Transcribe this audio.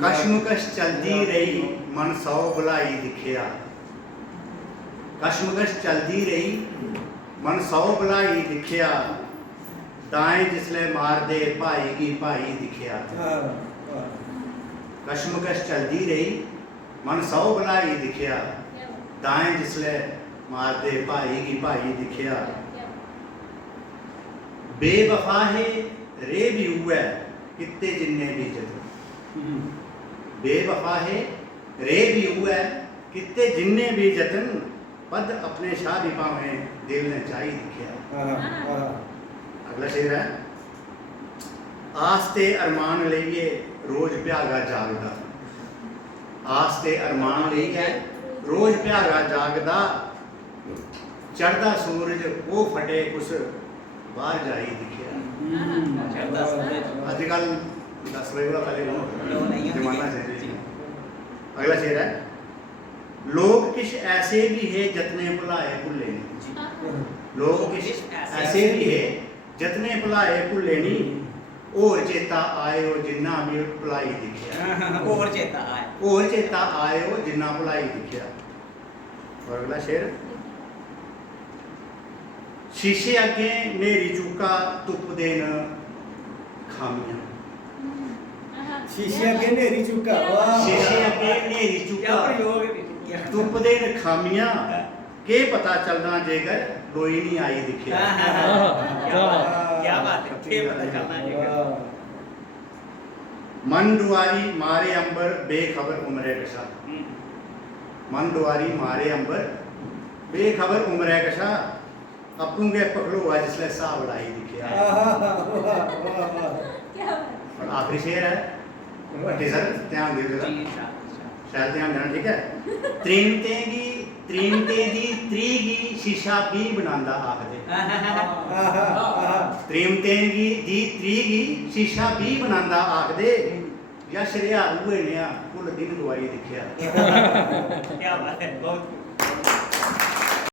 कशमकश चलती रही मन सौ भुलाई दिखिया। कशमकश चलती रही मन सौ भुलाई दिखिया। दाएं जिसले मार दे भाई की भाई दिखिया। कशमकश चलती रही मन सौ भुलाई दिखिया। दाएं जिसले मार दे भाई की भाई दिखिया। बेवफा है रे भी हुआ कितने जिन्ने भी जतन। बेवफा है रे भी हुआ कितने जिन्ने भी जतन। पद अपने शाह भी पावे दिल ने चाहिए दिखिया। अगला शेर है। आस्ते अरमान लइए रोज प्यागा जागदा। आस्ते अरमान लइए रोज प्यागा जागदा। चढ़दा सूरज वो फटे कुछ बाहर जाई दिखिया। आजकल 10 बजे वाला पहले जमाना से। अगला शेर है। लोग किश ऐसे भी है जतने भुलाए भुले नहीं। लोग किश ऐसे भी है जतने भुलाए भुले नहीं। और चेता आए हो जिन्ना भी भुलाई दिखिया। और चेता आए। और चेता आए हो जिन्ना भुलाई दिखिया। और अगला शेर। शीशे अगे नेरी चूका धुप देन खामियां। शीशे अगे नेरी चूका। शीशे अगे नेरी चूका धुप देन खामियां। के पता चलना जेकर लोई नहीं आई दिखिया। क्या बात है, के पता चलना जेकर। मन दुआरी मारे अंबर बेखबर उम्रे कशा। मन दुआरी मारे अंबर बेखबर उम्रे कशा। अपूंगे पकड़ो हुआ जिसले सा बढ़ाई दिखिया। और आखिरी शेर है। सर ध्यान दे जरा, शायद ध्यान देना, ठीक है। त्रीमते दी त्रीगी शीशा भी बनांदा आखदे। त्रीमते दी त्रीगी शीशा भी बनांदा आखदे। या शरिया हुए ने कुल दिन दवाई दिखिया। क्या बात है, बहुत